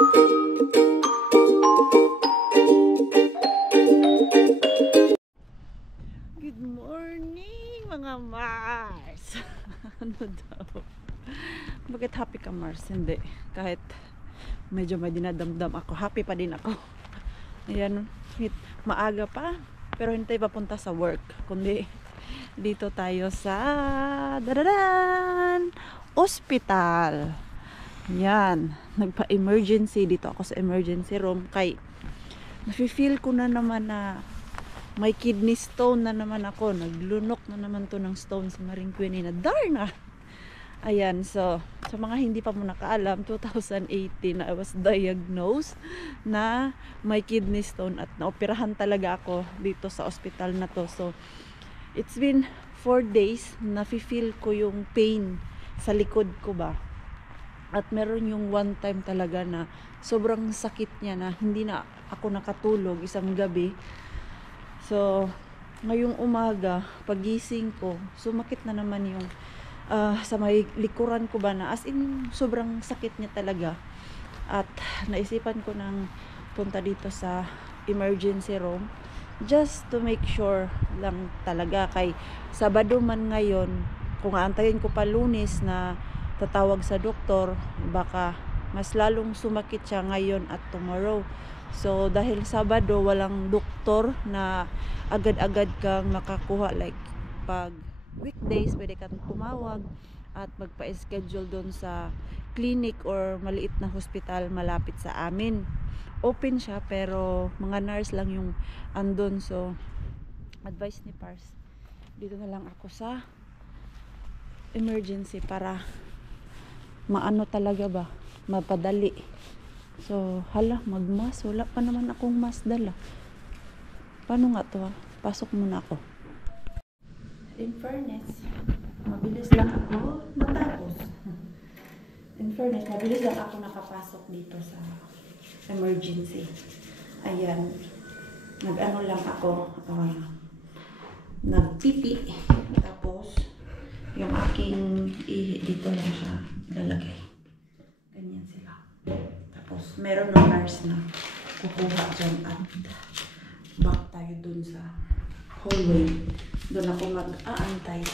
Good morning mga Mars. Ano daw? Bakit happy ka, Mars? Hindi. Kahit medyo may dinadamdam ako, happy pa din ako. Ayan, maaga pa. Pero hindi papunta sa work. Kundi dito tayo sa dadadan, hospital. Yan. Nagpa-emergency. Dito ako sa emergency room. Kay nafe-feel ko na naman na may kidney stone na naman ako. Naglunok na naman to ng stone sa Maringcuini na darna. Ayan, so sa mga hindi pa mo nakaalam, 2018 I was diagnosed na may kidney stone at naoperahan talaga ako dito sa ospital na to. So it's been 4 days na feel ko yung pain sa likod ko ba. At meron yung one time talaga na sobrang sakit niya na hindi na ako nakatulog isang gabi. So ngayong umaga, pagising ko, sumakit na naman yung sa may likuran ko ba na as in sobrang sakit niya talaga. At naisipan ko nang punta dito sa emergency room just to make sure lang talaga. Kay Sabado man ngayon, kung aantayin ko pa Lunes na tatawag sa doktor, baka mas lalong sumakit siya ngayon at tomorrow. So dahil Sabado walang doktor na agad-agad kang makakuha, like pag weekdays pwede kang tumawag at magpa-schedule doon sa clinic or maliit na hospital malapit sa amin. Open siya pero mga nurse lang yung andon. So advice ni Pars, dito na lang ako sa emergency para maano talaga ba, mapadali. So hala, magmas, wala pa naman akong mas dala. Paano nga to? Pasok muna ako. In fairness, mabilis lang ako matapos. In fairness, mabilis lang ako nakapasok dito sa emergency. Ayan, nag-ano lang ako, nagpipi. Tapos, yung aking dito lang siya lalagay. Ganyan sila. Tapos, meron ng nurse na kukuha dyan at back tayo dun sa hallway. Doon ako mag-aantay.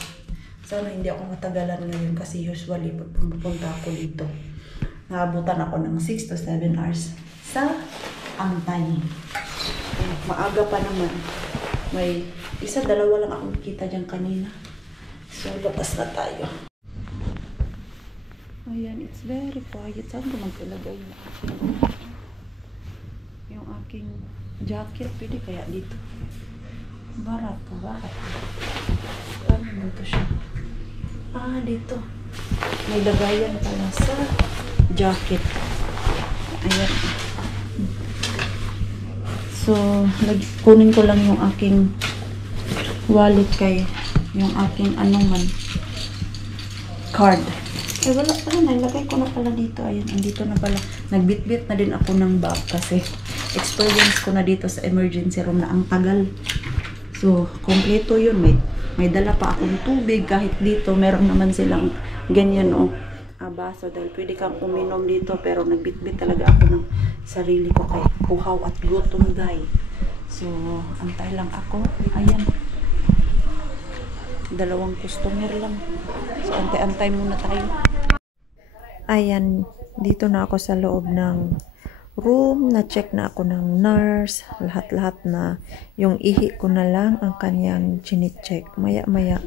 Sana hindi ako matagalan ngayon kasi usually pag pumunta ako dito, naabutan ako ng 6 to 7 hours sa antay. Maaga pa naman. May isa, dalawa lang akong kita dyan kanina. So, labas na tayo. Ayan, it's very quiet. Saan ko magkalagay na yung aking jacket? Pwede kaya dito? Barat po, barat. Ano dito siya? Dito. May lagayan pala sa jacket. Ayan. So, kunin ko lang yung aking wallet kay yung aking card. Eh, wala pala. Nalagay ko na pala dito. Ayan, andito na pala. Nagbitbit na din ako ng bag kasi experience ko na dito sa emergency room na ang tagal. So, kompleto yun. May dala pa akong tubig. Kahit dito, meron naman silang ganyan baso. Dahil pwede kang uminom dito. Pero nagbitbit talaga ako ng sarili ko kay kuhaw at gutom dahil. So, antay lang ako. Ayan. Dalawang customer lang. So, antay-antay muna tayo. Ayan. Dito na ako sa loob ng room, na-check na ako ng nurse, lahat-lahat na. Yung ihi ko na lang ang kanyang chine-check. Maya-maya,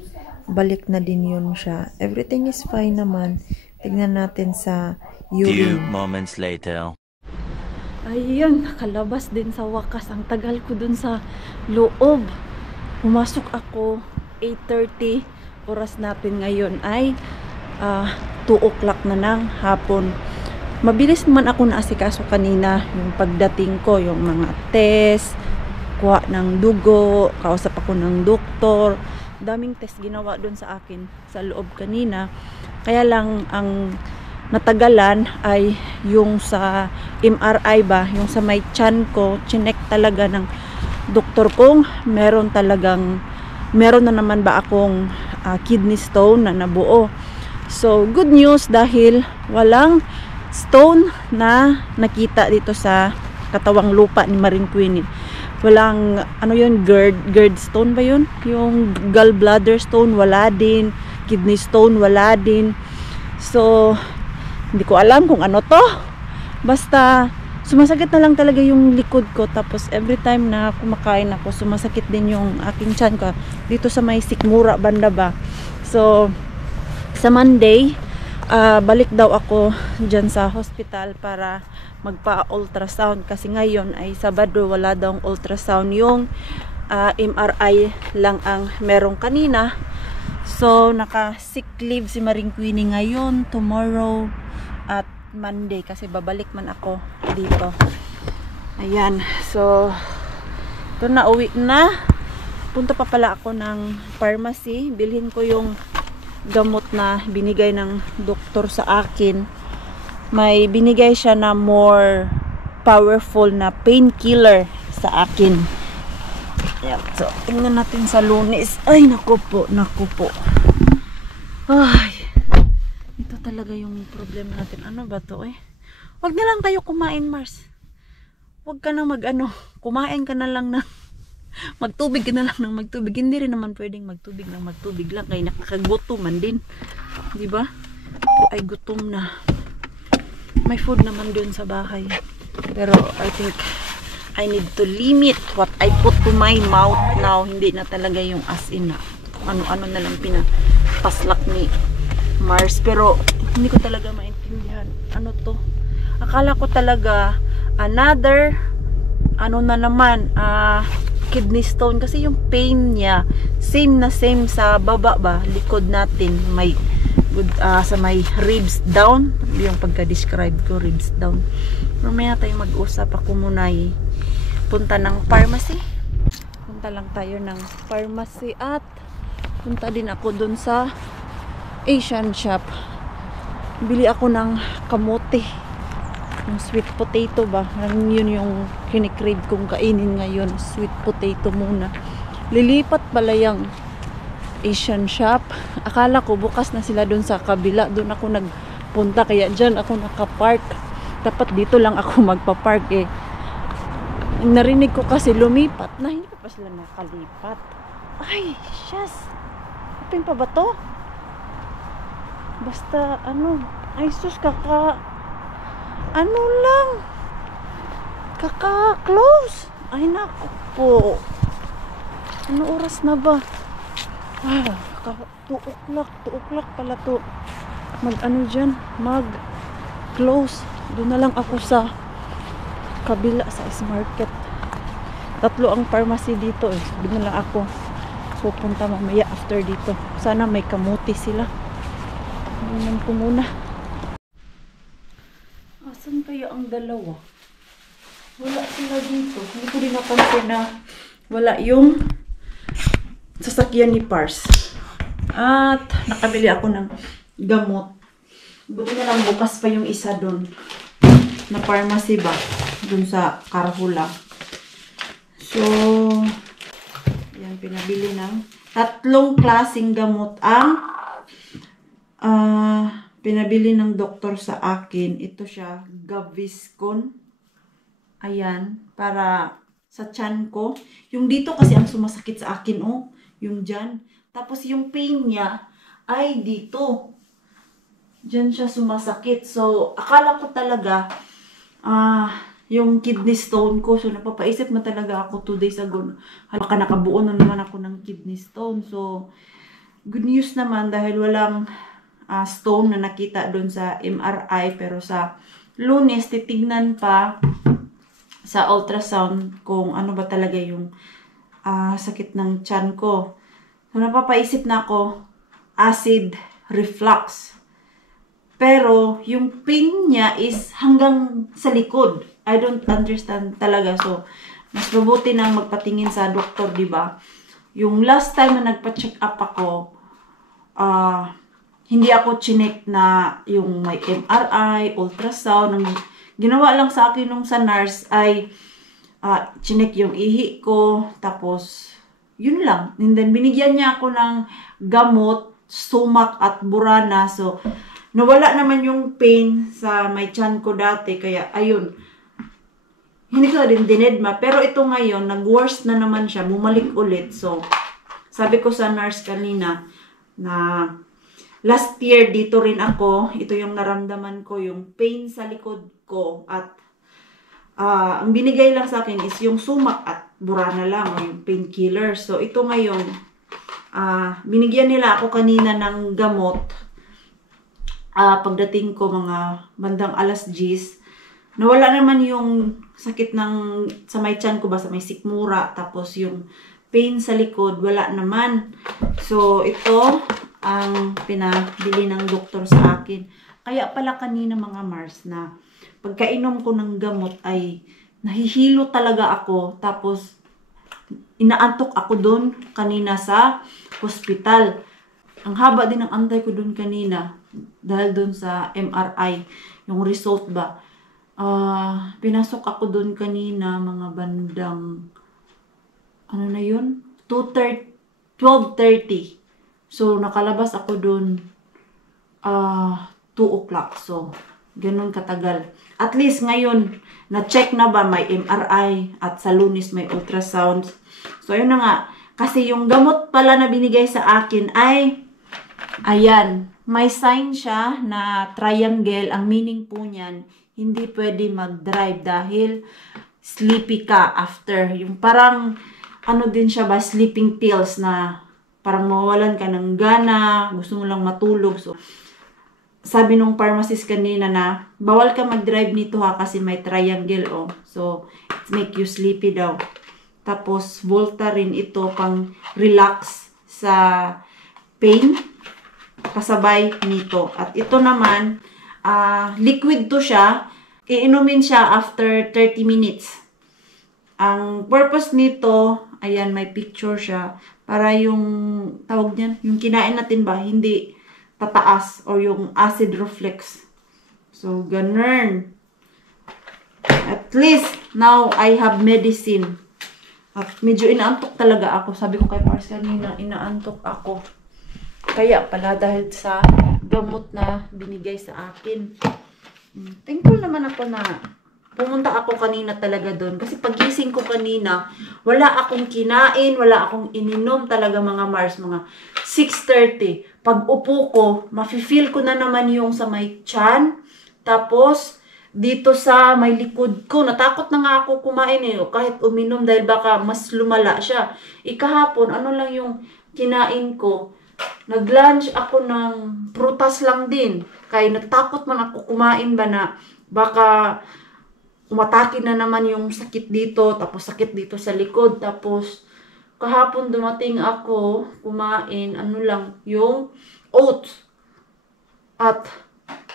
balik na din yun siya. Everything is fine naman. Tignan natin sa urine. Few moments later. Ayan, nakalabas din sa wakas. Ang tagal ko dun sa loob. Pumasok ako 8:30. Oras natin ngayon ay 2 o'clock na ng hapon. Mabilis naman ako naasikaso kanina yung pagdating ko, yung mga test, kuha ng dugo, kausap ako ng doktor. Daming test ginawa doon sa akin sa loob kanina. Kaya lang ang natagalan ay yung sa MRI ba, yung sa may tiyan ko, chinek talaga ng doktor kong meron na naman ba akong kidney stone na nabuo. So good news dahil walang stone na nakita dito sa katawang lupa ni Maring Queenie. Walang, ano yun, GERD stone ba yun? Yung gallbladder stone, wala din. Kidney stone, wala din. So, hindi ko alam kung ano to. Basta, sumasakit na lang talaga yung likod ko. Tapos, every time na kumakain ako, sumasakit din yung aking tiyan ko. Dito sa may sikmura banda ba. So, sa Monday, balik daw ako dyan sa hospital para magpa-ultrasound. Kasi ngayon ay Sabado, wala daw ultrasound. Yung MRI lang ang merong kanina. So, naka-sick leave si Maring Queenie ngayon, tomorrow, at Monday. Kasi babalik man ako dito. Ayan. So, ito na, uwi na. Punta pa pala ako ng pharmacy. Bilhin ko yung gamot na binigay ng doktor sa akin. May binigay siya na more powerful na painkiller sa akin. Ayan. So, tingnan natin sa Lunes. Ay, naku po. Ay, ito talaga yung problema natin. Ano ba to eh? Wag na lang tayo kumain, Mars. Wag ka na kumain ka na lang na magtubig ka na lang ng magtubig. Hindi rin naman pwedeng magtubig lang. Kaya nakakagutom man din. Diba? Ako ay gutom na. May food naman dun sa bahay. Pero I think I need to limit what I put to my mouth now. Hindi na talaga yung as in na ano-ano na lang pinapaslak ni Mars. Pero hindi ko talaga maintindihan. Ano to? Akala ko talaga another ano na naman kidney stone. Kasi yung pain niya same sa baba ba? Likod natin. May sa may ribs down. Yung pagka-describe ko, ribs down. Mamaya tayong mag-usap. Ako muna punta ng pharmacy. Punta lang tayo ng pharmacy at punta din ako dun sa Asian shop. Bili ako ng kamote. Yung sweet potato ba? Yun yung kinikrave kong kainin ngayon. Sweet potato muna. Lilipat pala yung Asian shop. Akala ko bukas na sila dun sa kabila. Dun ako nagpunta. Kaya dyan ako nakapark. Dapat dito lang ako magpapark eh. Narinig ko kasi lumipat na. Hindi pa sila nakalipat. Ay, shush. Open pa ba to? Basta ano. Ay, sus, ano lang. Kaka-close. Ay, naku po. Ano oras na ba? 2 o'clock pala to. Mag-close. Doon na lang ako sa kabila sa S-Market. 3 ang pharmacy dito eh. Doon na lang ako pupunta mamaya after dito. Sana may kamuti sila. Tingnan ko muna. Asan kaya ang dalawa? Wala sila dito. Hindi ko din napansin na wala yung sasakyan ni Pars. At nakabili ako ng gamot. Buti na lang bukas pa yung isa doon. Na pharmacy ba? Doon sa Carhula. So, yan, pinabili ng 3 klaseng gamot ang pinabili ng doktor sa akin. Ito siya, Gaviscon. Ayan, para sa tiyan ko. Yung dito kasi ang sumasakit sa akin, oh. Yung dyan. Tapos yung pain niya ay dito. Dyan siya sumasakit. So, akala ko talaga yung kidney stone ko. So, napapaisip na talaga ako 2 days ago. Baka nakabuo na naman ako ng kidney stone. So, good news naman dahil walang stone na nakita doon sa MRI. Pero sa Lunes, titignan pa sa ultrasound kung ano ba talaga yung sakit ng tiyan ko. So, napapaisip na ako, acid reflux. Pero, yung pain niya is hanggang sa likod. I don't understand talaga. So, mas mabuti nang magpatingin sa doktor, di ba? Yung last time na nagpa-check up ako, hindi ako chinek na yung may MRI, ultrasound. Ang ginawa lang sa akin nung sa nurse ay chinek yung ihi ko. Tapos, yun lang. And then, binigyan niya ako ng gamot, sumac at burana. So, nawala naman yung pain sa may tiyan ko dati. Kaya, ayun. Hindi ko din dinedma. Pero ito ngayon, nag-worse na naman siya. Bumalik ulit. So, sabi ko sa nurse kanina na last year dito rin ako. Ito yung naramdaman ko, yung pain sa likod ko. At ang binigay lang sa akin is yung sumak at burana lang o yung painkiller. So, ito ngayon, binigyan nila ako kanina ng gamot. Pagdating ko mga bandang alas 10, nawala naman yung sakit sa may tiyan ko ba, sa may sikmura. Tapos yung pain sa likod, wala naman. So, ito ang pinabili ng doktor sa akin. Kaya pala kanina mga Mars na pagkainom ko ng gamot ay nahihilo talaga ako. Tapos, inaantok ako doon kanina sa hospital. Ang haba din ng antay ko doon kanina dahil doon sa MRI, yung result ba. Pinasok ako doon kanina mga bandang, ano na yun? 12:30. So, nakalabas ako doon 2 o'clock. So, ganun katagal. At least ngayon, na-check na ba may MRI at sa Lunes may ultrasound. So, ayun na nga. Kasi yung gamot pala na binigay sa akin ay, ayan, may sign siya na triangle. Ang meaning po niyan, hindi pwede mag-drive dahil sleepy ka after. Yung parang, ano din siya ba, sleeping pills na parang mawawalan ka ng gana, gusto mo lang matulog. So, sabi nung pharmacist kanina na, bawal ka mag-drive nito ha kasi may triangle oh. So, it make you sleepy daw. Tapos, Voltaren ito pang relax sa pain kasabay nito. At ito naman, liquid to siya. Iinumin siya after 30 minutes. Ang purpose nito, ayan, may picture siya. Para yung, tawag niyan, yung kinain natin ba, hindi tataas or yung acid reflux. So, ganun. At least, now I have medicine. At medyo inaantok talaga ako. Sabi ko kay Pars kanina, inaantok ako. Kaya pala dahil sa gamot na binigay sa akin. Thankful naman ako na pumunta ako kanina talaga doon. Kasi pagising ko kanina, wala akong kinain, wala akong ininom talaga mga Mars, mga 6:30. Pag upo ko, mafe-feel ko na naman yung sa may tiyan. Tapos, dito sa may likod ko, natakot na nga ako kumain kahit uminom dahil baka mas lumala siya. Ikahapon, ano lang yung kinain ko? Nag-lunch ako ng prutas lang din. Kaya natakot man ako kumain ba na baka umatake na naman yung sakit dito, tapos sakit dito sa likod. Tapos kahapon dumating ako kumain, ano lang, yung oats. At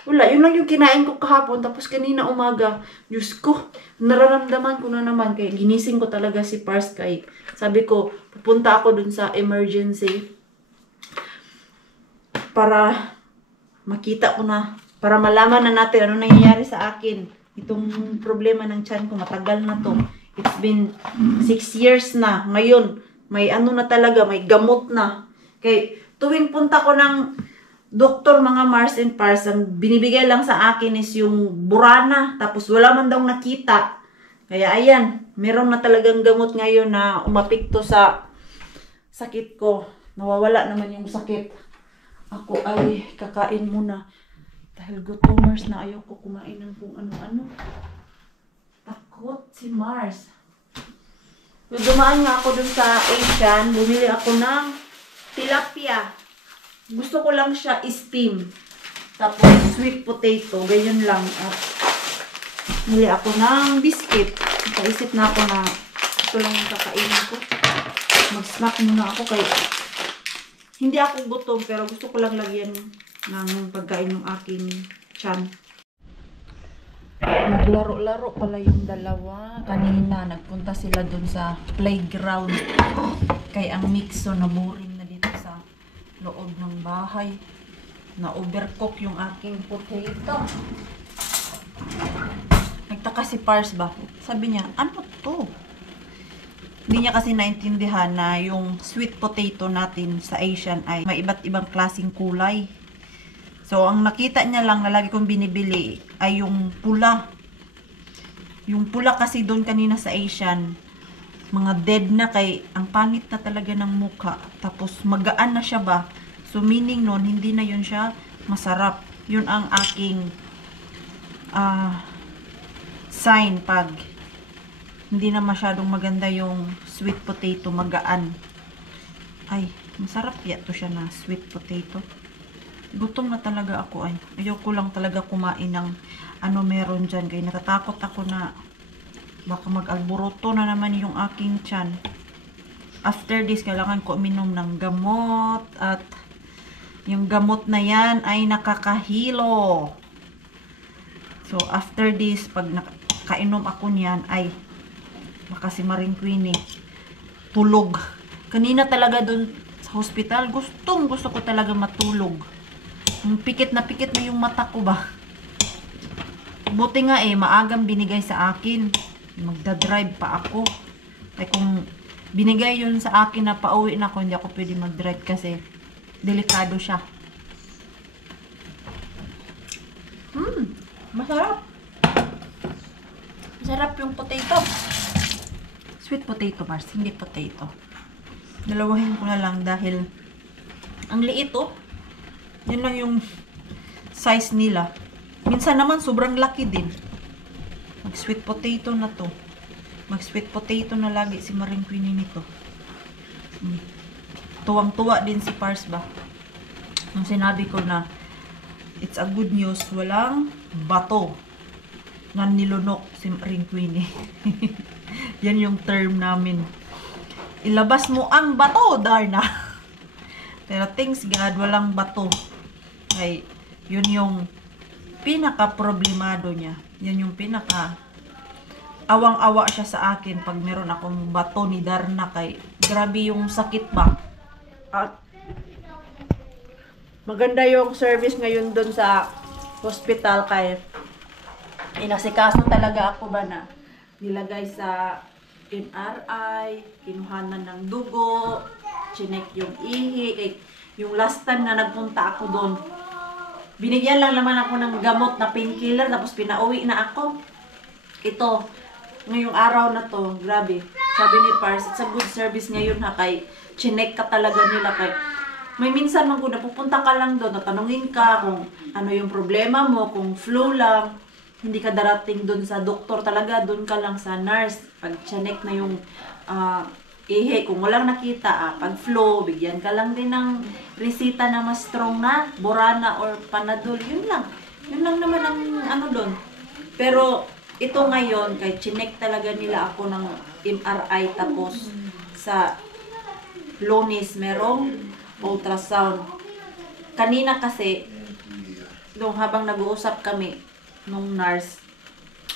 wala, yun lang yung kinain ko kahapon. Tapos kanina umaga, Diyos ko, nararamdaman ko na naman. Kaya ginising ko talaga si Pars kay sabi ko, pupunta ako dun sa emergency para makita ko na, para malaman na natin ano nangyayari sa akin. Itong problema ng tiyan ko, matagal na to. It's been 6 years na. Ngayon, may ano na talaga, may gamot na. Kaya tuwing punta ko ng doktor mga Mars and Pars, ang binibigay lang sa akin is yung burana. Tapos wala man daw nakita. Kaya ayan, meron na talagang gamot ngayon na umapekto sa sakit ko. Nawawala naman yung sakit. Ako ay kakain muna. Dahil gutomers na ayoko kumain ng kung ano-ano. Takot si Mars. So, dumaan nga ako dun sa Asian. Bumili ako ng tilapia. Gusto ko lang siya steam. Tapos sweet potato. Ganyan lang. At bumili ako ng biscuit. Nakaisip na ako na ito lang yung kakainin ko. Mag-snack muna ako kaya hindi ako gutom pero gusto ko lang lagyan ng pagkain ng aking tiyan. Naglaro-laro pala yung dalawa. Kanina, nagpunta sila dun sa playground. Kaya ang mixo na boring na dito sa loob ng bahay. Na-overcook yung aking potato. Nagtaka si Pars ba? Sabi niya, ano to? Hindi niya kasi naintindihan na yung sweet potato natin sa Asian ay may iba't ibang klaseng kulay. So, ang nakita niya lang na lagi kong binibili ay yung pula. Yung pula kasi doon kanina sa Asian, mga dead na kay, ang pangit na talaga ng mukha. Tapos, magaan na siya ba? So, meaning nun, hindi na yun siya masarap. Yun ang aking sign pag hindi na masyadong maganda yung sweet potato, magaan. Ay, masarap yato siya na sweet potato. Gutom na talaga ako ay. Ayoko lang talaga kumain ng ano meron dyan. Kaya natatakot ako na baka mag-alburuto na naman yung aking tiyan. After this, kailangan ko uminom ng gamot. At yung gamot na yan ay nakakahilo. So, after this, pag nakainom ako niyan, ay baka si Maring Queenie tulog. Kanina talaga dun sa hospital, gusto ko talaga matulog. Pikit na yung mata ko ba. Buti nga maagang binigay sa akin. Magdadrive pa ako. Ay kung binigay yun sa akin na pauwi na ako, hindi ako pwede magdrive kasi delikado siya. Masarap. Masarap yung potato. Sweet potato bars, hindi potato. Dalawahin ko na lang dahil ang liit Yun lang yung size nila. Minsan naman sobrang laki din. Mag sweet potato na to. Mag sweet potato na lagi si Maring Queenie nito. Tuwang-tuwa din si Pars ba. Nung sinabi ko na it's a good news, walang bato na nilunok si Maring Queenie. Yan yung term namin. Ilabas mo ang bato, Darna. Pero thanks God, walang bato. Ay, yun yung pinaka-problemado niya. Yan yung awang-awa siya sa akin pag meron akong bato ni Darna kay grabe yung sakit ba. At maganda yung service ngayon doon sa hospital kay inasikaso talaga ako ba na nilagay sa MRI, kinuhanan ng dugo, chinek yung ihi, yung last time na nagpunta ako doon. Binigyan lang naman ako ng gamot na painkiller tapos pinauwi na ako. Ito, ngayong araw na to, grabe. Sabi ni Pars, it's a good service ngayon ha, kay chinek ka talaga nila kay may minsan man kung napupunta ka lang doon, tatanungin ka kung ano yung problema mo, kung flu lang, hindi ka darating doon sa doktor talaga, doon ka lang sa nurse. Pag chinek na yung kung walang nakita, pag flu, bigyan ka lang din ng resita na mas strong na, Borana or Panadol, yun lang. Yun lang naman ang ano doon. Pero ito ngayon, kay chinek talaga nila ako ng MRI tapos sa Lunes merong ultrasound. Kanina kasi, nung habang nag-uusap kami nung nurse,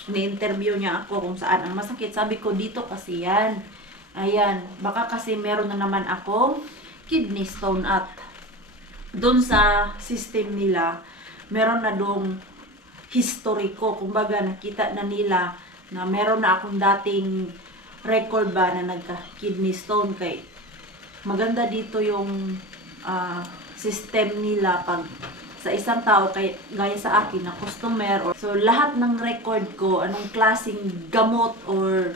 ni-interview niya ako kung saan ang masakit. Sabi ko, dito kasi yan. Ayan, baka kasi meron na naman akong kidney stone at doon sa system nila, meron na doong history ko. Kumbaga, nakita na nila na meron na akong dating record ba na nagka-kidney stone. Kay maganda dito yung system nila pag sa isang tao, kay gaya sa akin na customer. So, lahat ng record ko, anong klaseng gamot or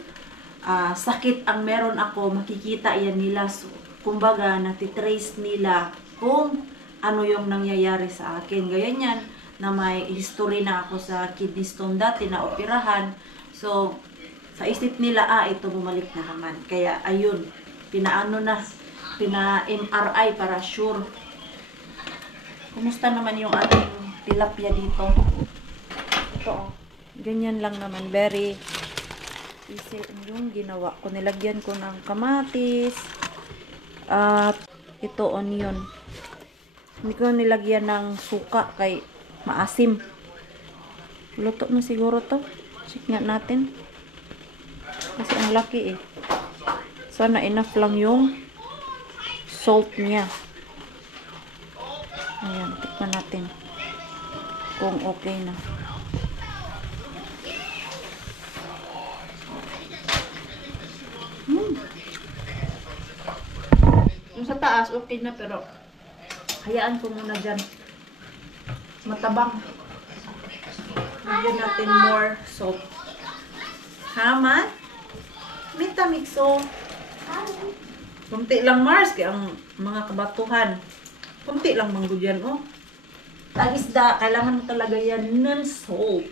sakit ang meron ako, makikita yan nila. So, kumbaga, natitrace nila kung ano yung nangyayari sa akin. Gaya niyan, na may history na ako sa kidney stone dati na operahan. So, sa isip nila, ito bumalik na naman. Kaya, ayun, pina-MRI para sure. Kumusta naman yung ating tilapia dito? Ito, ganyan lang naman. Very easy yung ginawa ko. Nilagyan ko ng kamatis. At ito, onion. Hindi ko nilagyan ng suka kay maasim. Luto na siguro to. Check nga natin. Kasi ang laki Sana enough lang yung salt niya. Ayan, tikman natin kung okay na. Yung sa taas, okay na, pero hayaan ko muna dyan. matabang. Lagyan natin more salt. Haman? Mita mixo. Kunti lang Mars, kaya ang mga kabatuhan. Kunti lang manggod yan, oh. Ang isda, kailangan mo talaga yan non-salt.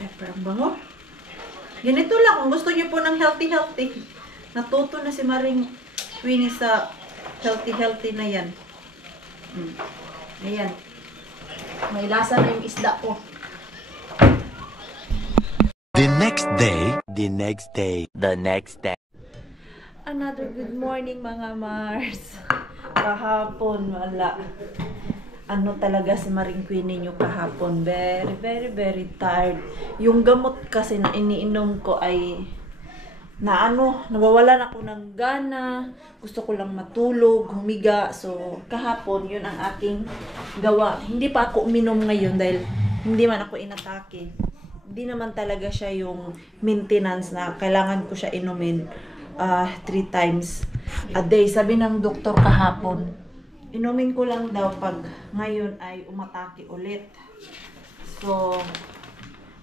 Pepper ang bango. Ganito lang, kung gusto niyo po ng healthy-healthy. Natuto na si Maring Queenie sa healthy-healthy na yan. Ayan. May lasa na yung isda ko. The next day, the next day. Another good morning mga Mars. Kahapon, wala. Ano talaga si Maring Queenie nyo kahapon. Very tired. Yung gamot kasi na iniinom ko ay nawawalan ako ng gana. Gusto ko lang matulog, humiga. So, kahapon, yun ang aking gawa. Hindi pa ako uminom ngayon dahil hindi man ako inatake. Hindi naman talaga siya yung maintenance na kailangan ko siya inumin 3 times a day. Sabi ng doktor kahapon, inumin ko lang daw pag ngayon ay umatake ulit. So,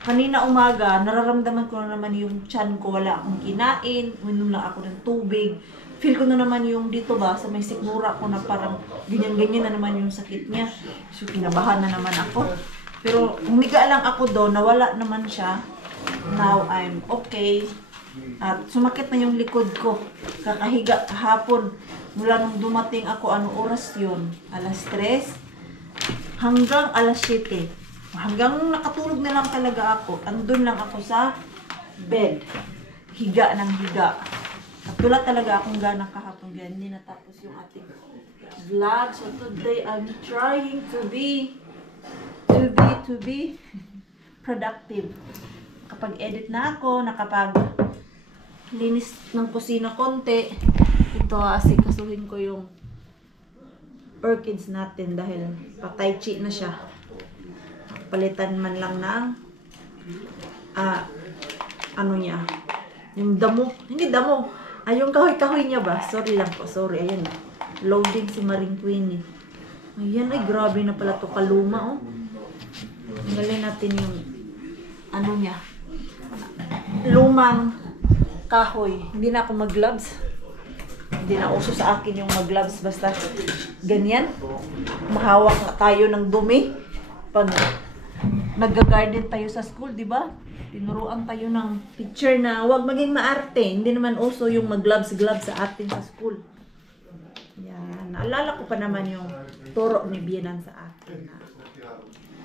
kanina umaga, nararamdaman ko na naman yung tiyan ko, wala akong kinain, uminom lang ako ng tubig. Feel ko na naman yung dito ba, sa may sikmura ko na parang ganyan-ganyan na naman yung sakit niya. So, kinabahan na naman ako. Pero, humiga lang ako doon, nawala naman siya. Now, I'm okay. At sumakit na yung likod ko. Kakahiga kahapon. Mula nung dumating ako, anong oras yun? Alas 3 hanggang alas 7. Hanggang nakatulog na lang talaga ako. Andun lang ako sa bed. Higa ng higa. At wala talaga akong gana kahapon. Ganyan, hindi natapos yung ating vlog. So today, I'm trying to be productive. Kapag edit na ako, linis ng kusina konti. Ito, asikasuhin ko yung orchids natin dahil patay chi na siya. Palitan man lang ng ano niya, yung damo, hindi damo, yung kahoy-kahoy niya ba? Sorry lang po, sorry. Ayan, loading si Maring Queenie. Ayan, ay grabe na pala to kaluma, oh. Tanggalin natin yung ano niya, lumang kahoy. Hindi na ako mag-gloves. Hindi na uso sa akin yung mag-gloves, basta ganyan. Mahawak na tayo ng dumi pag nag-garden tayo sa school, di ba? Tinuruan tayo ng teacher na huwag maging maarte. Hindi naman uso yung mag-gloves sa atin sa school. Yan. Naalala ko pa naman yung turo ni Bienan sa akin na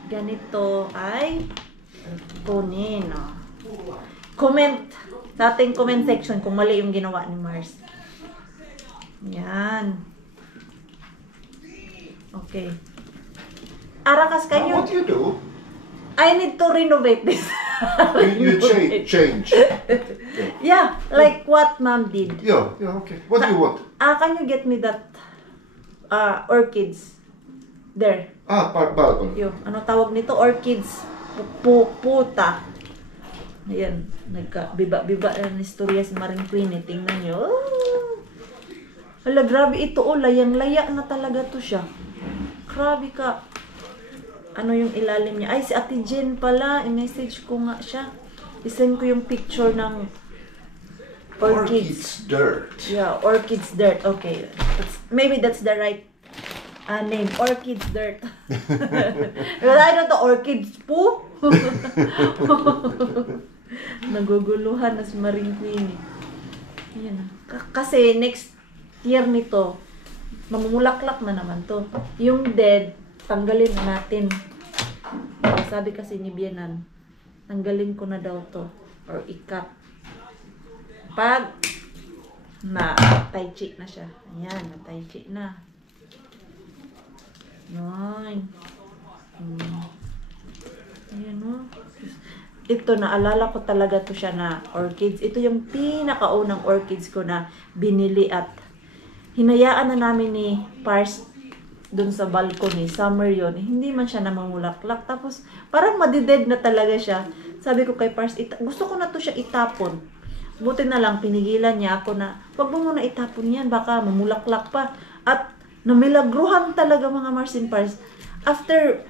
ganito ay kunin. No? Comment sa ating comment section kung mali yung ginawa ni Mars. Yan. Okay. Arakas kayo. What do you do? I need to renovate this. You change. Yeah, like what Mom did. Yeah, okay. What do you want? Can you get me that orchids? There. Balcony. Yo, ano tawag nito? Orchids. Puta. Ayan, nagka-biba-biba na ng istorya si Maring Queenie. Tingnan nyo. Oh. Hala, grabe ito. Oh, layang-laya na talaga to siya. Grabe ka. Ano yung ilalim niya? Ay, si Ate Jen pala. I-message ko nga siya. I-send ko yung picture ng orchids. Dirt. Yeah, orchids dirt. Okay. Maybe that's the right name. Orchids dirt. But I don't know, orchids po? Naguguluhan na si Maring Queenie. Ayan. Kasi next year nito, mamumulaklak na naman to. Yung dead, tanggalin na natin. Sabi kasi ni Bienan, tanggalin ko na daw to. Or ikat. Pag na tai chi na siya. Ayan, na tai chi na. Ayan. Ayan o. Ito, naalala ko talaga to siya na orchids. Ito yung pinakaunang orchids ko na binili at hinayaan na namin ni Pars dun sa balcony. Summer yon, hindi man siya namamulaklak. Tapos, parang madided na talaga siya. Sabi ko kay Pars, gusto ko na to siya itapon. Buti na lang, pinigilan niya ako na, wag mo muna itapon yan, baka mamulaklak pa. At Namilagruhan talaga mga Mars and Pars. After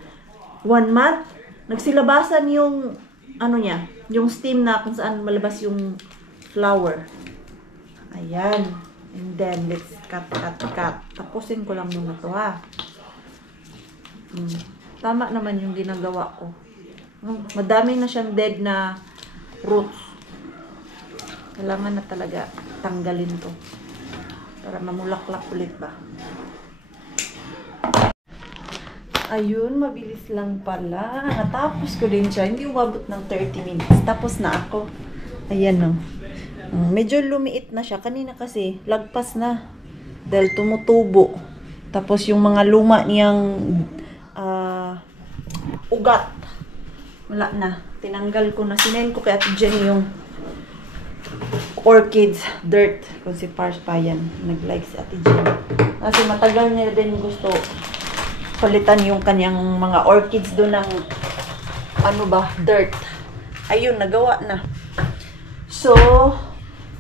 1 month, nagsilabasan yung ano niya, yung steam na kung saan malabas yung flour. Ayan. And then, let's cut. Tapusin ko lang muna to, ha. Tama naman yung ginagawa ko. Madami na siyang dead na roots. Kailangan na talaga tanggalin to. Para mamulaklak ulit ba. Ayun, mabilis lang pala. Natapos ko din siya. Hindi umabot ng 30 minutes. Tapos na ako. Ayan, no. Medyo lumiit na siya. Kanina kasi, lagpas na. Dahil tumutubo. Tapos yung mga luma niyang ugat. Wala na. Tinanggal ko na. Sinend ko kay Ate Jenny yung orchids dirt. Kung si Pars pa yan. Nag-like si Ate Jenny. Kasi matagal niya din gusto palitan yung kanyang mga orchids doon ng dirt. Ayun, nagawa na. So,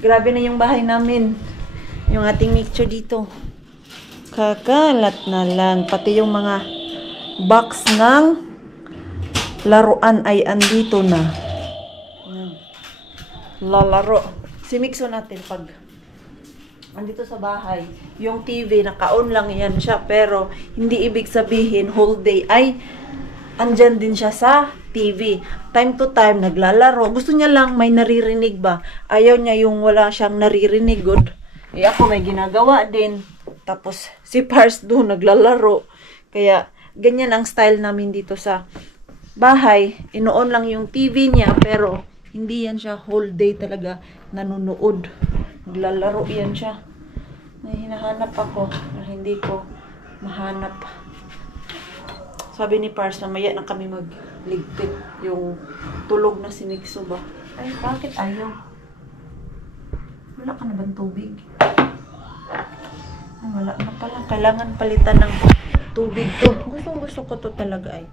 grabe na yung bahay namin. Yung ating mixture dito. Kakalat na lang. Pati yung mga box ng laruan ay andito na. Lalaro. Si Mixo natin pag andito sa bahay, yung TV, naka-on lang yan siya. Pero, hindi ibig sabihin whole day ay andyan din siya sa TV. Time to time, naglalaro. Gusto niya lang may naririnig ba? Ayaw niya yung wala siyang naririnig. Good. Eh ako may ginagawa din. Tapos, si Pars doon naglalaro. Kaya, ganyan ang style namin dito sa bahay. Inoon lang yung TV niya, pero hindi yan siya whole day talaga nanonood. Naglalaro yan siya. May hinahanap ako na hindi ko mahanap. Sabi ni Pars, mamaya na kami magligpit yung tulog na si Mixo ba. Ay, bakit ayaw? Wala ka na bang tubig? Ay, wala na pala. Kailangan palitan ng tubig to. Gusto ko to talaga ay.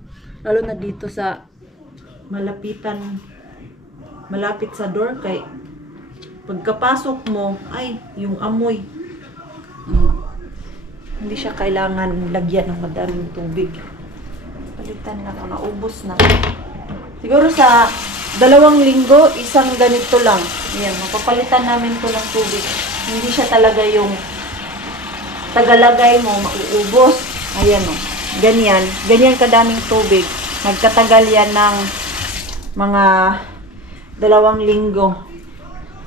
Lalo na dito sa malapit sa door kay pagkapasok mo, ay, yung amoy. Hindi siya kailangan lagyan ng madaming tubig. Palitan na, naubos na. Siguro sa 2 linggo, isang ganito lang. Ayan, mapapalitan namin to ng tubig. Hindi siya talaga yung tagalagay mo, mauubos. Ayan o. Ganyan kadaming tubig. Nagkatagal yan ng mga 2 linggo.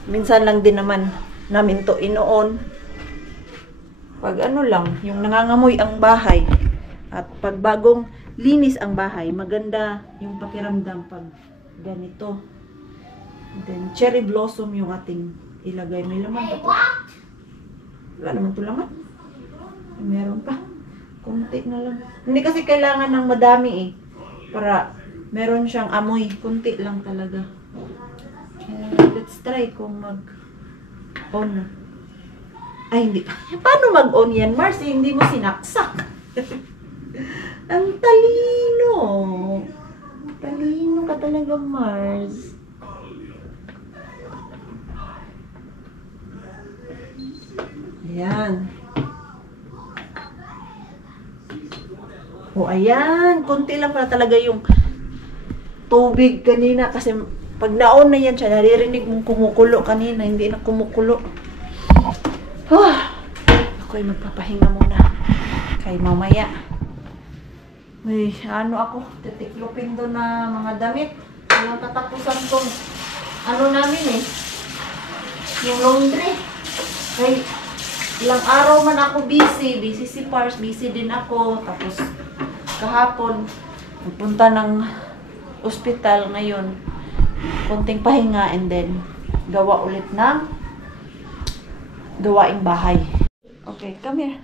Minsan lang din naman namin to inoon. Pag lang, yung nangangamoy ang bahay. At pag bagong linis ang bahay, maganda yung pakiramdam pag ganito. And then, cherry blossom yung ating ilagay. May laman pa to. Wala naman to laman. Meron pa. Kunti na lang. Hindi kasi kailangan ng madami eh. Para meron siyang amoy. Kunti lang talaga. Let's try kung mag-on. Ay, hindi. Paano mag-on yan, Mars? Hindi mo sinaksak. Ang talino. Talino ka talaga, Mars. Ayan. O, ayan. Kunti lang pala talaga yung tubig kanina. Kasi pag naon na yan siya, naririnig mong kumukulo kanina. Hindi na kumukulo. Ako'y magpapahinga muna. Kay mamaya. Ay, ako, titiklopin doon na mga damit. Walang katapusan tong namin eh. Yung laundry. Kay ilang araw man ako busy. Busy si Pars, busy din ako. Tapos kahapon, nagpunta ng ospital ngayon. Konting pahinga and then gawa ulit ng gawaing bahay. Okay, come here.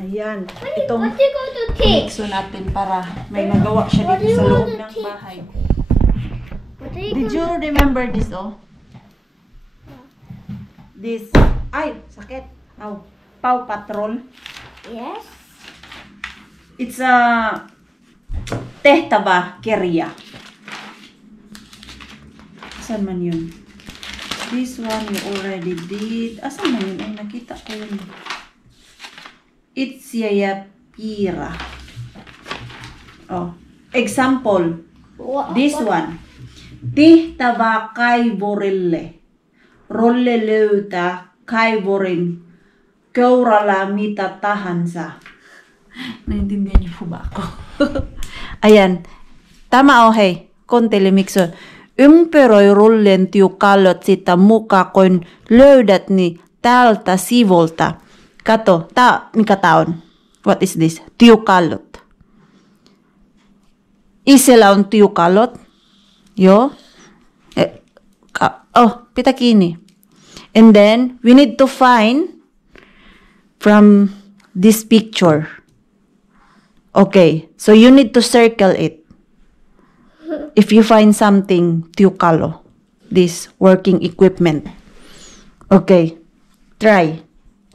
Ayan. Itong mixo natin para may magawa siya dito sa loob ng bahay. Did you remember this, oh? This. Ay, sakit. Ow. Paw Patrol. Yes. It's a tabaqueria. Asan man yun? This one you already did. Asan man yun? Ay, nakita ko yun. Itsaya pira. Oh, example. This one. Tihtava kaivorille. Rolle löytää kaivorin keuralla mitä tahansa. Naintindihan niyo po ba ako? Ayan. Tama o hei. Kontelimikso. Ympäröi rollen tiukallot sitä mukaan, kun löydät ni tältä sivulta. Kato, mikä tää on? What is this? Tiukallot. Isellä on tiukallot. Joo. Pitä kiinni. And then, we need to find from this picture. Okay, so you need to circle it. If you find something, tiukalo, this working equipment. Okay, try.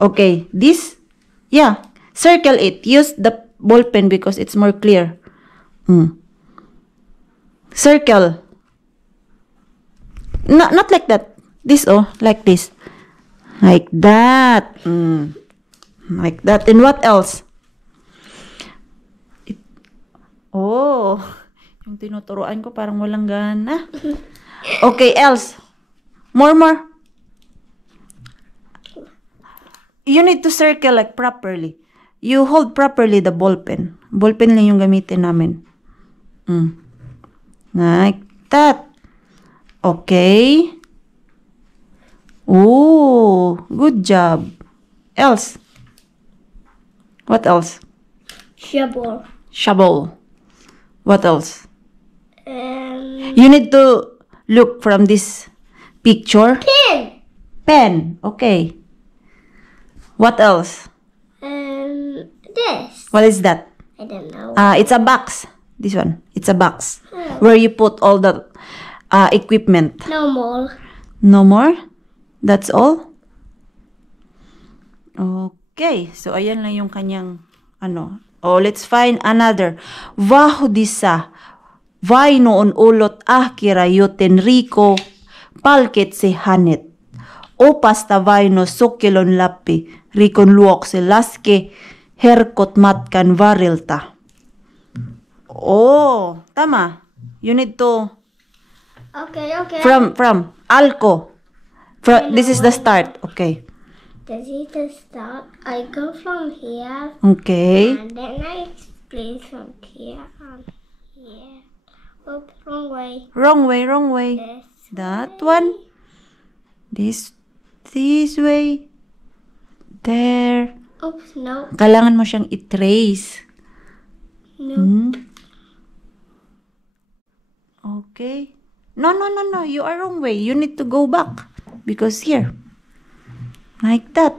Okay, this, yeah, circle it. Use the ball pen because it's more clear. Circle. No, not like that. This, like this. Like that. Like that. And what else? Yung tinuturuan ko parang walang gana. Okay, else. More. You need to circle like properly. You hold properly the ball pen. Ball pen lang yung gamitin namin. Like that. Okay. Good job. Else. What else? Shovel. What else? You need to look from this picture. Pen. Okay. What else? This. What is that? I don't know. It's a box. This one. It's a box where you put all the equipment. No more. No more? That's all? Okay. So, ayan lang yung kanyang, let's find another. Vahudisa. Vaino on ulot ahkira yoten riko palket se hanet. Opasta vaino sukilon lappi rikon luok se laske herkot matkan varilta. Tama. You need to Okay. from alko. This is the start. Okay. This is the start. I go from here. Okay. And then I place from here and here. Oops, wrong way. Wrong way. This That one. This way. There. Oops, no. Kailangan mo siyang i-trace. No. Okay. No. You are wrong way. You need to go back. Because here. Like that.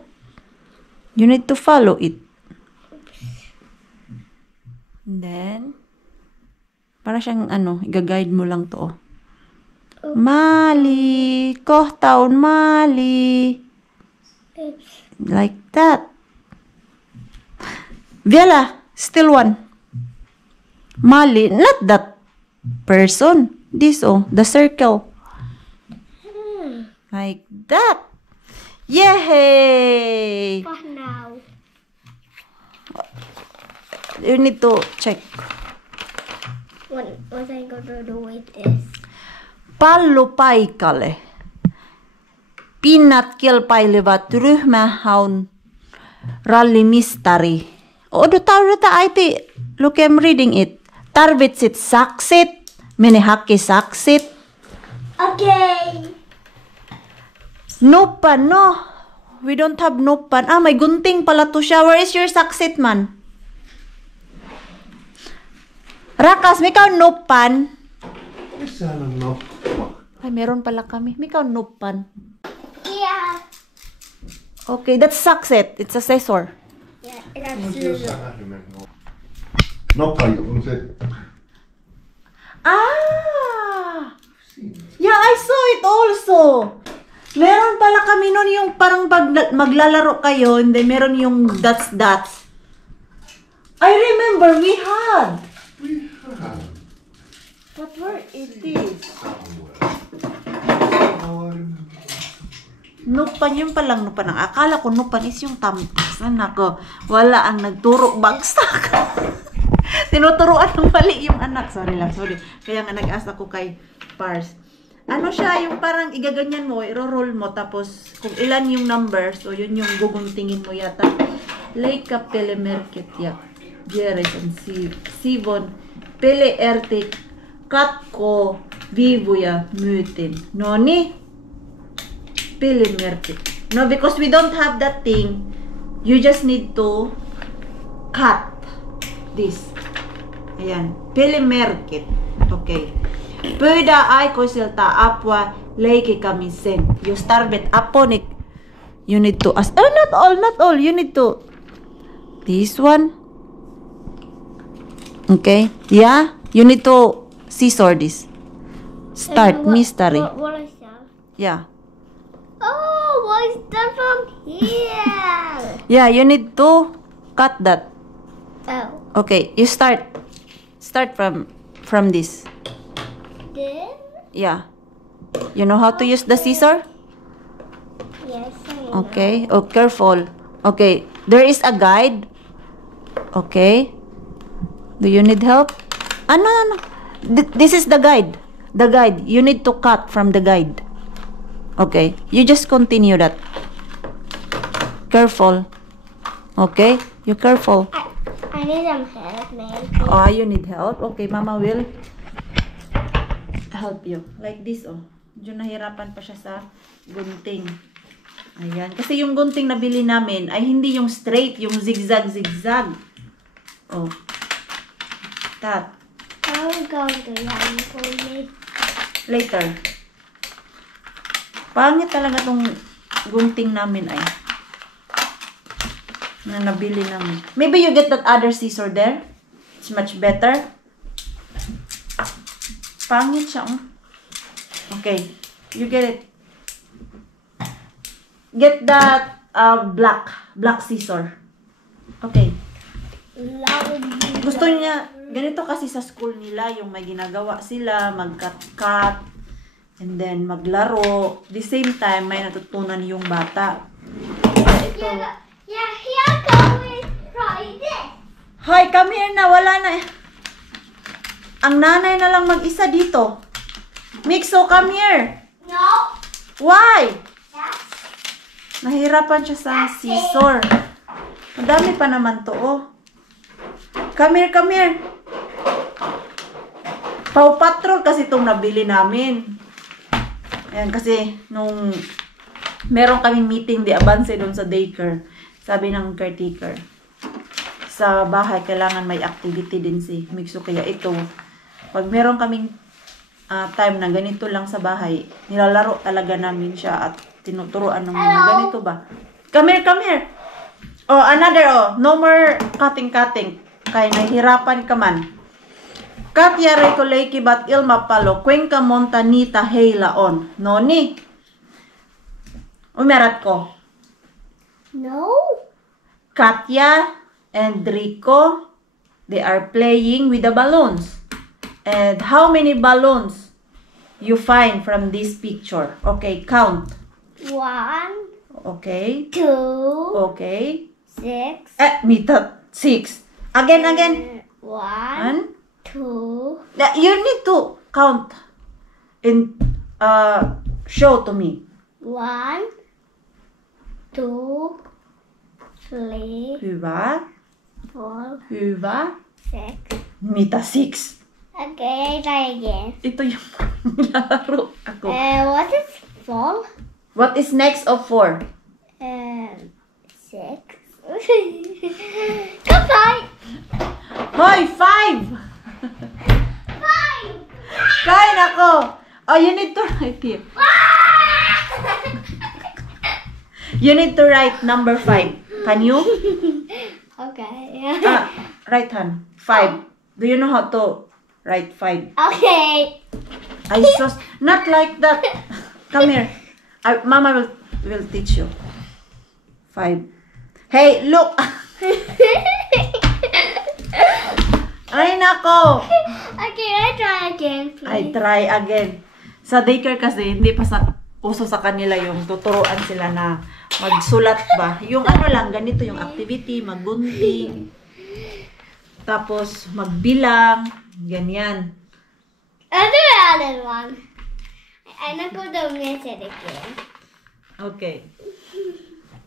You need to follow it. And then, para siyang i-guide mo lang to. Mali. Kohtaon mali. Oops. Like that. Viala, still one. Mali, not that person. This, the circle. Like that. Yay! What now? You need to check. What I gonna do with this? Pallo paikalle. Pinnat kilpailevat ryhmähaun rallimistari. Odota, äiti. Look, I'm reading it. Tarvitsit saksit. Mene hakki saksit. Okay. Noppan, no. We don't have noppan. May gunting pala to siya. Where is your saksit, man? Rakas, may ka noppan. Missähän on noppa? Ay, meron pala kami. May ka noppan. Yeah. Okay, that's saksit. It's a scissor. Yeah, Olet that's jossain nähnyt meidän noppa? Noppa on se... Yeah, I saw it also. Meron pala kami nun yung parang maglalaro kayo and then meron yung dots. I remember we had. But where it is? Somewhere. Oh, I remember. Nupan, yung palang nupan. Ang akala ko nupan is yung tampas. Nako, wala ang nagturo bagsak. Tinuturuan ng mali yung anak. Sorry. Kaya nga nag-ask ako kay Pars. Ano siya, yung parang igaganyan mo, iro-roll mo, tapos kung ilan yung number, so yun yung guguntingin mo yata. Leica Pelemerket ya. Jeres and Sivon. Pele Ertik. Katko. Vivoya. Mutin. Noni? Pelemerket. No, because we don't have that thing. You just need to cut this. Ayan. Pelemerket. Okay. Pöda ay kosilta apwa leike kamisen. You starbet aponik. You need to as not all. You need to this one. Okay. Yeah. You need to scissor this. Start mystery. What is that? Yeah. Oh, what is that from here? Yeah. You need to cut that. Oh, Okay. You start. Start from this. this? Yeah. You know how to use the scissor? Yes, I know. Okay. Oh, careful. Okay. There is a guide. Okay. Do you need help? No. This is the guide. The guide. You need to cut from the guide. Okay. You just continue that. Careful. Okay. You careful. I need some help, maybe. Oh, you need help? Okay, Mama will help you. Like this, oh. Medyo nahirapan pa siya sa gunting. Ayan. Kasi yung gunting na bili namin ay hindi yung straight, yung zigzag. Oh. That. I'm going to learn for me. Later. Pangit talaga tong gunting namin ay. Na nabili namin. Maybe you get that other scissor there. It's much better. Pangit siya, oh. Okay. You get it. Get that black scissor. Okay. Gusto niya, ganito kasi sa school nila, yung may ginagawa sila, mag-cut-cut, and then maglaro. The same time, may natutunan yung bata. Ito. Yeah, here going try this. Hoy, come here na. Wala na. Ang nanay na lang mag-isa dito. Mixo, come here. No. Why? Yes. Nahirapan siya sa scissor. Madami pa naman to, oh. Come here. Paw Patrol kasi itong nabili namin. Ayan, kasi nung meron kaming meeting di Avance doon sa daycare. Sabi ng caretaker, sa bahay kailangan may activity din si Mixo. Kaya ito, pag meron kaming time na ganito lang sa bahay, nilalaro talaga namin siya at tinuturuan ng mga ganito ba. Come here. Oh, another, no more cutting. Kaya nahihirapan ka man. Katya Rekoleki bat ilma palo, Cuenca Montanita Heilaon. Noni. Umerat ko. No. Katya and Rico, they are playing with the balloons. And how many balloons you find from this picture? Okay, count. 1, Okay. 2, Okay. 6. Mita 6. Again. 1, 1. 2. You need to count and show to me. 1, 2, 3, Hyvä. 4, Hyvä. 6. Mita 6. Okay, try again. Ito yung nilalaro ako. What is 4? What is next of 4? 6. Goodbye. Hoy, 5! 5. Kain ako! Oh, you need to write here. You need to write number 5. Can you? Okay. Right hand. 5. Do you know how to write 5? Okay. I just not like that. Come here. Mama will teach you. 5. Hey, look. Ay nako. Okay, I try again, please. I try again. Sa daycare kasi hindi pa sa uso sa kanila yung tuturuan sila na magsulat ba. Yung ano lang, ganito yung activity, maggunting, tapos magbilang, ganyan. I'll do another one. I'm not going to miss it again. Okay.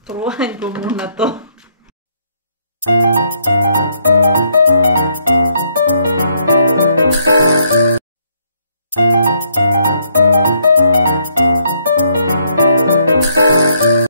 Turuan ko muna to.